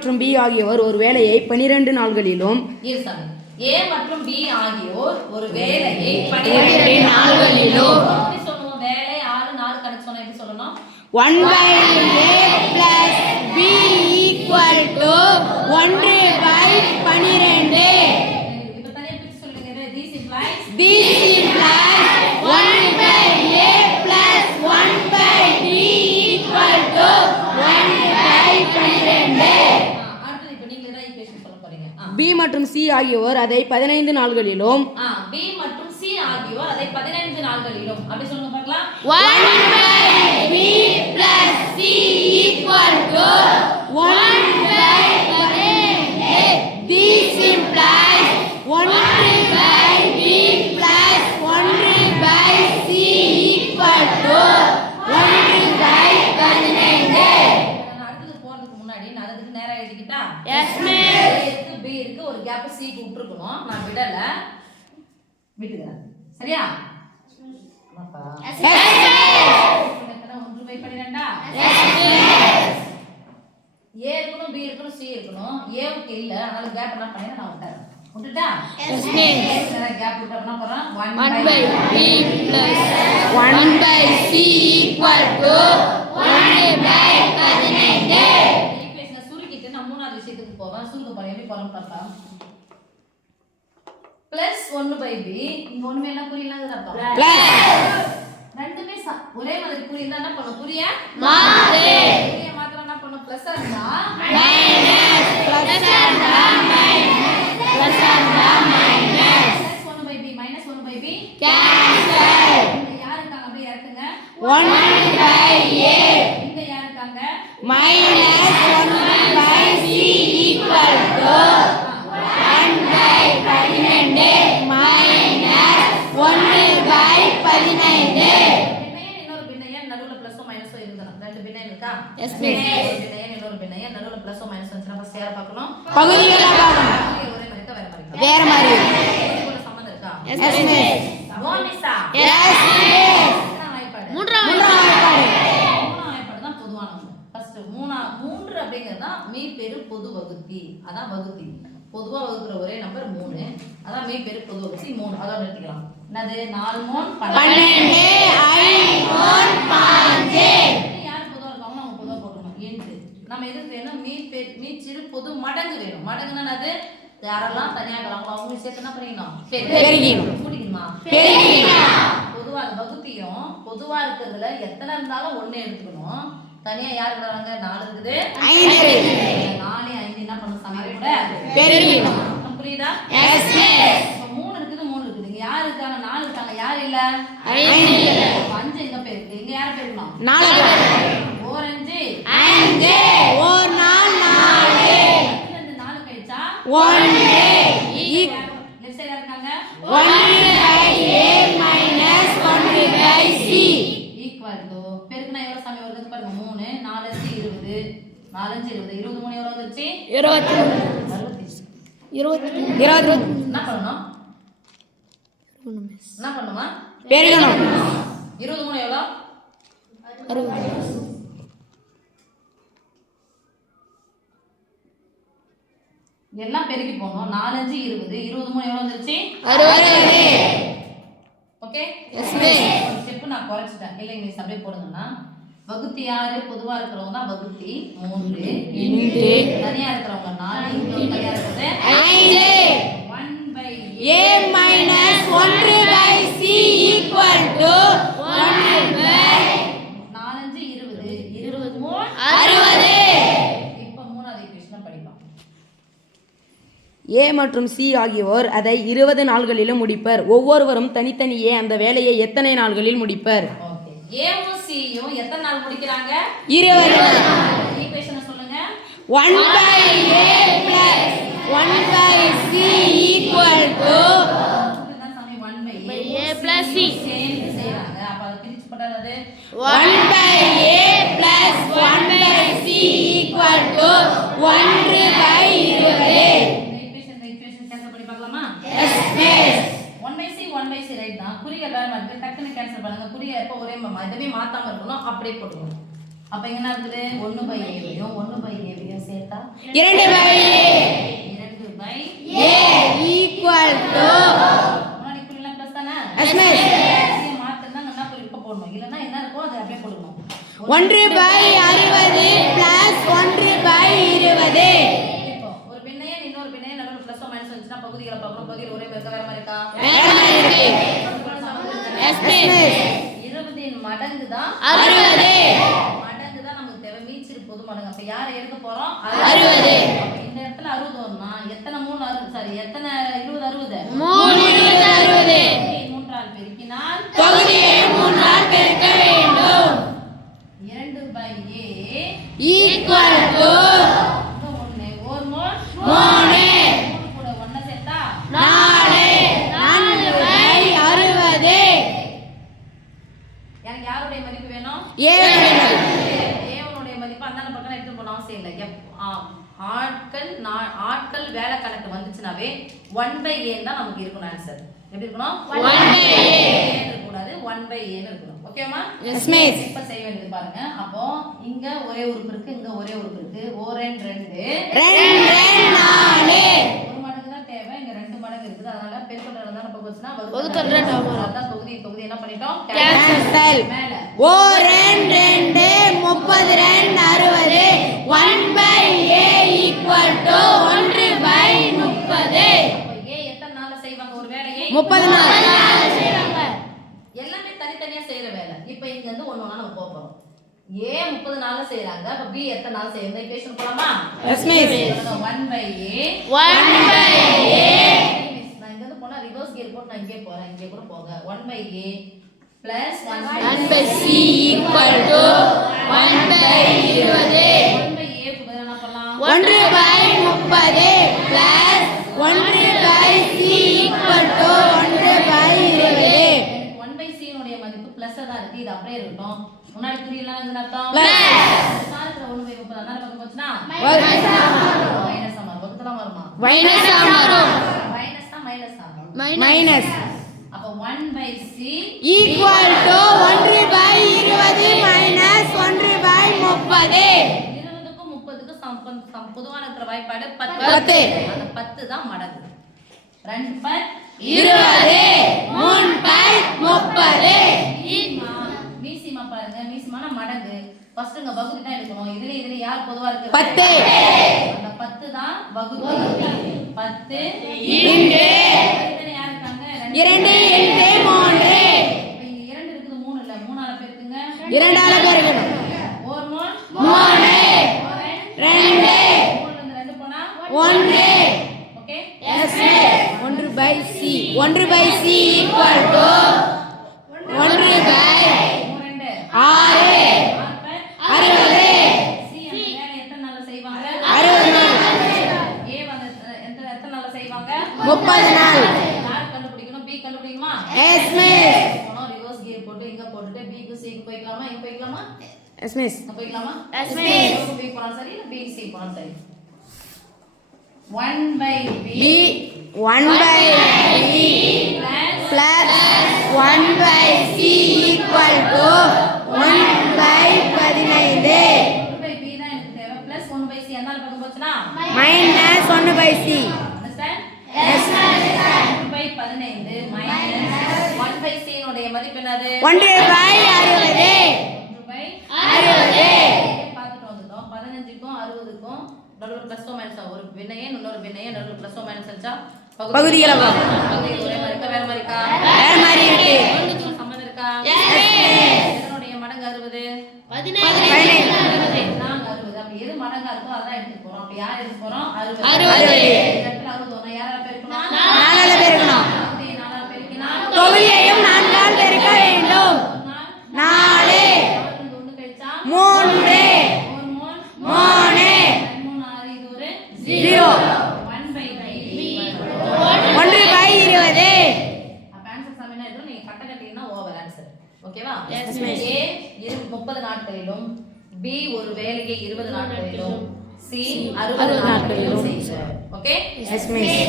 மற்றும் பி ஆகியோர் ஒரு வேலையை 12 நாள்களிலும் ஏ மற்றும் பி ஆகியோர் ஒரு வேலையை 12 நாள்களிலும் எப்படி சொல்லுவோம்? வேலை 6 4 கணக்கு சொன்னா எப்படி சொல்லணும்? 1/a plus b equal to 1/12. இப்ப தனியா பிரிச்சு சொல்லுங்க. this implies 1/a plus 1/3 equal to 1/12. அடுத்து இப்ப நீங்க தான் ஈக்குவேஷன் சொல்ல போறீங்க. b மற்றும் c ஆகியோர் அதை 15 நாள்களிலும் b மற்றும் c ஆகியோர் அதை 15 நாள்களிலும் அப்படி சொல்லுங்க பார்க்கலாம். 1/b plus c equal to 1/15. This implies 1/b plus 1/c equal to 1/15. நான் அடுத்து போறதுக்கு முன்னாடி நான் அதுக்கு நேரா எழுதிக்கிட்டா? Yes ma'am. இருக்கு b இருக்கு ஒரு கேப் c க்கு விட்டுறணும். நான் விட்டுக்கிறேன். சரியா? அப்பா Yes ma'am. 1/12. A இருக்கணும் b இருக்கணும் c இருக்கணும். a க்கு இல்ல அதனால கேப் என்ன பண்ணேன் நான் விட்டுட்டா? Yes ma'am. கேப் விட்டு என்ன பண்றோம்? 1/b plus 1/c equal to 1/15. ஈக்குவேஷனை சுருக்கிட்டு நான் மூணாவது விஷயத்துக்கு போவேன். சுருக்க போறேன். எப்படி போறோம் பார்த்தா பிளஸ் 1/b இங்க ஒண்ணுமே என்ன குறியலாம்ங்கற அர்த்தம். Plus ரெண்டுமே ஒரே மாதிரி குறியல என்ன பண்ணும்? குறிய மாறு. குறிய மாத்திரம் என்ன பண்ணும்? பிளஸ் இருந்தா minus plus and minus plus and minus plus 1/b minus 1/b cancel. இங்க யார் இருக்காங்க? அப்படியே இறக்குங்க. 1/a இங்க யார் இருக்காங்க? minus 1/c equal to 1/12 minus 1/15. பின்னையன் இன்னொரு பின்னையன் நடுவுல பிளஸோ மைனஸோ இருக்கணும். ரெண்டு பின்னையன் இருக்கா? Yes miss. ஒரு பின்னையன் இன்னொரு பின்னையன் நடுவுல பிளஸோ மைனஸோ வந்துச்சுனா ஃபர்ஸ்ட் யாரை பார்க்கணும்? பகுதிகளை பார்க்கணும். ஒரே மாதிரி இருக்கா? வேற மாதிரி இருக்கா? வேற மாதிரி. இதுல சம்பந்தம் இருக்கா? Yes miss. போனிஸா? Yes miss. மூன்றாம் வாய்ப்பாடு. மூணாம் வாய்ப்பாடு தான் பொதுவானது. ஃபர்ஸ்ட் மூன்று அப்படிங்கிறது தான் மீப்பெரு பொது வகுத்தி. அதான் வகுத்தி. பொதுவா வகுக்கிற ஒரே நம்பர் 3. அதான் மீப்பெரு பொது வகுத்தி 3. அதோட நிறுத்திக்கலாம். என்னது? 4 3 12 யார் பொதுவா இருக்காங்க நம்ம பொதுவா போட்டுக்கணும். ஏன்ட்டு நம்ம எதுக்கு வேணும்? மீச்சிறு பொது மடங்கு வேணும். மடங்குனா என்னது? யாரெல்லாம் தனியா இருக்காங்களோ அவங்க சேர்த்து என்ன பண்ணிக்கணும்? பெருகிக்கணும். கூட்டிக்கணுமா? பொதுவா அது வகுத்தியும் பொதுவா இருக்கிறதுல எத்தனை இருந்தாலும் ஒண்ணு எடுத்துக்கணும். தனியா யார் இருக்காங்க? 4 இருக்குது. 5 இருக்குது. 4 5 என்ன பண்ண சமயம் கூட பெருகிக்கணும். புரியுதா? Yes miss. 3 இருக்குது 3 இருக்குது. இங்க யார் இருக்காங்க? 4 இருக்காங்க. யார் இல்ல? 5 இல்ல. 5 எங்க போயிருக்கு? இங்க யார் போயிருக்கணும்? 4 பேர். ஓர் 5 5 ஒரு நாள் 4 இந்த 4 கழிச்சா 1 லெஃப்ட் சைடுல இருக்காங்க 1/a minus 1/c equal to பெருக்குனா எவ்வளவு சாமி வருது பாருங்க. 3 4 5 20 4 5 20 23 எவ்வளவு வந்துச்சு? 20 என்ன பண்ணணும்? என்ன பண்ணுமா? பெருகணும். 23 எவ்வளவு? 60. எல்லாம் பெருக்கி போகணும். 4 5 20 23 எவ்வளவு வந்துருச்சு? 60. Okay Yes miss. ஒரு ஸ்டெப் நான் குறைச்சிட்டேன். இல்லைங்க மிஸ் அப்படியே போடுங்கன்னா வகுத்தி யாரு? பொதுவா இருக்கிறவங்க தான் வகுத்தி 3 இன்டு தனியா இருக்கிறவங்க 4 இன்னொரு தனியா இருக்கிறது 5 1/a a minus 1/c equal to 1/4 5 20 23 60. இப்போ மூணாவது ஈக்குவேஷனை படிப்போம். A மற்றும் C ஆகியோர் அதை 20 நாள்களிலும் முடிப்பர். ஒவ்வொருவரும் தனித்தனியே அந்த வேலையை எத்தனை நாள்களில் முடிப்பர்? ஓகே ஏவும் சியும் எத்தனை நாள் முடிக்கிறாங்க? 20 ஈக்குவேஷனை சொல்லுங்க. 1/a plus 1/c equal to இதுதான் சாமி 1/a a plus c சேர்ந்து செய்றாங்க. அப்ப அதை பிரிச்சு போட்டாது 1/a plus 1/c equal to 1/20. Equation cancel பண்ணி பார்க்கலாமா? Yes miss. 1/c ரைட் தான். குறிய வேற மாதிரி டக்குன்னு கேன்சல் பண்ணுங்க. குறிய எப்போ ஒரே எதுவுமே மாத்தாம இருக்கணும். அப்படியே போட்டுக்கணும். அப்ப இங்க என்ன இருக்குது 1/7 1/7 சேர்த்தா 2/a 2/a equal to முன்னாடி குறிலாம் பிளஸ் தானே yes miss மாத்தனா என்ன குறி இப்ப போடணும் இல்லனா என்ன இருக்கோ அதை அப்படியே போடணும் 1/60 plus 1/20 இப்போ ஒரு பின்னையே இன்னொரு பின்னையே நடுவுல பிளஸ் மைனஸ் வந்துச்சுனா பகுதிகளை பார்க்கணும் பகுதியில் ஒரே மாதிரி வேற மாதிரி இருக்கா வேற மாதிரி இருக்கு yes miss 20 இன் மடங்கு தான் 60 மடங்கு தான் நமக்கு தேவை மீச்சிரு பொது மடங்கு அப்ப யாரை எடுக்க போறோம் 60 இந்த இடத்துல 60 வரும்னா எத்தனை 3 60 சாரி எத்தனை 20 60 3 20 60 மூன்றால் பெருக்கினால் பகுதியை 3 ஆல் பெருக்க வேண்டும் 2/a equal to ஒரு மோல் 3 கூட 1 சேர்த்தா 4 4/60 எனக்கு யாருடைய மதிப்பு வேணும் a ஏவனுடைய மதிப்பு அந்தாண்ட பக்கம் எடுத்து போன அவசியம் இல்லை ஆட்கள் வேலை கணக்கு வந்துச்சுனாவே 1/a தான் நமக்கு இருக்கணும் ஆன்சர் எப்படி இருக்கணும் 1/a இருக்கக்கூடாது 1/a இருக்கணும் ஓகேமா yes miss இப்ப செய்ய வேண்டியது பாருங்க அப்போ இங்க ஒரே உறுப்பு இருக்கு இங்க ஒரே உறுப்பு இருக்கு ஓரன் 2 4 ஒரு மடங்கு தான் தேவை இங்க 2 மடங்கு இருக்குது அதனால பெருக்கல் இருந்தா நம்ம போச்சுனா வகுத்தல் 2 ஆகும் அதான் தொகுதி என்ன பண்ணிட்டோம் கேன்சல் மேல ஓ 2 30 60 1/a equal to 1/30 அப்ப ஏ எத்தனை நாள்ல செய்வாங்க ஒரு வேலையை 30 நாள் செய்வாங்க எல்லாமே தனித்தனியா செய்யற வேலை இப்போ இங்க இருந்து ஒண்ணு நம்ம போறோம் ஏ 30 நாள்ல செய்றாங்க அப்ப பி எத்தனை நாள் செய்யும் இந்த ஈக்குவேஷன் போலாமா yes miss 1/a 1/a நான் இங்க இருந்து போனா ரிவர்ஸ் கியர் போட்டு நான் இங்கே போறேன் இங்கே கூட போங்க 1/a plus 1/c equal to 1/20 1/a க்கு பதிலா என்ன பண்ணலாம் 1/30 plus 1/c equal to 1/20 1/c உடைய மதிப்பு பிளஸ் தான் இருக்கு இது அப்படியே இருக்கட்டும் முன்னாடி குறியெல்லாம் என்ன அர்த்தம் Plus. சார்ல 1/30 அதனால பக்கம் போச்சுனா மைனஸ் மைனஸ் ஆமா வகுத்தலாம் வருமா மைனஸ் வரும் மைனஸ் அப்ப 1/c equal to 1/20 minus 1/30 20க்கும் 30க்கும் பொதுவான இருக்கிற வாய்ப்பாடு 10 அந்த 10 தான் மடங்கு 2 பர் 20 3 30 மீசிமா பாருங்க மீசிமான மடங்கு ஃபர்ஸ்ட் இங்க வகுதி தான் எடுக்கணும் இதுல யார் பொதுவா இருக்கு 10 அந்த 10 தான் வகுதி 10 இன்டு இதுல யார் இருக்காங்க 2 இன்டு 3 இப்ப இங்க 2 இருக்குது 3 இல்ல 3 ஆல பெருக்குங்க 2 ஆல பெருக்கணும் ஒரு மோல் 3 2 3ல இருந்து 2 போனா 1 okay yes 1/c 1/c equal to 1/6 2 60 C அந்த வேலை எத்தனை நாள்ல செய்வாங்க 60 நாள் ஏ வந்து எத்தனை நாள்ல செய்வாங்க 30 நாள் யார் கண்டுபிடிக்கணும் பி கண்டுபிடிக்குமா yes miss போனோம் ரிவர்ஸ் கியர் போட்டு இங்க போட்டுட்டு பி க்கு சி க்கு போய்க்கலாமா இங்க போய்க்கலாமா yes miss போய்க்கலாமா yes miss பி போனா சரி இல்ல பி சி போனா சரி 1/b b 1/b plus 1/c equal to 1/15 1/b தான் எனக்கு தேவை plus 1/c என்னால பக்கம் போச்சுனா minus 1/c understand yes 1/15 minus 1/c உடைய மதிப்பு என்னது 1/60 பார்த்துட்டு வந்துட்டோம் 15க்கும் 60க்கும் நடுவுல பிளஸ் ஓ மைனஸ் ஒரு வினையே இன்னொரு வினையே நடுவுல பிளஸ் ஓ மைனஸ் வச்சா பகுதிகளை பகுதி ஒரே மாதிரி இருக்கா வேற மாதிரி இருக்கா வேற மாதிரி இருக்கு சம்மந்தம் இருக்கா இதனுடைய மடங்கு 60 15 நாங்க 60 அப்ப எது மடங்கா இருக்கோ அதான் எடுத்து போறோம் அப்ப யார் எடுத்து போறோம் 60 60. இந்த இடத்துல 60 யாரால பெருக்கணும் 4 ஆல பெருக்கணும் 4 ஆல பெருக்கினா தொகுதியையும் 4 ஆல் பெருக்க வேண்டும் 4 1 கழிச்சா 3 ஒரு மோல் 3 3 6 இது ஒரு 0 1/20 அப்ப ஆன்சர் சம் என்ன இது நீங்க கட்ட கட்டினா ஓவர் ஆன்சர் ஓகேவா Yes, miss. A 30 நாட்களிலும் B ஒரு வேலையை 20 நாட்களிலும் C 60 நாட்களிலும் செய்கிறார் ஓகே yes miss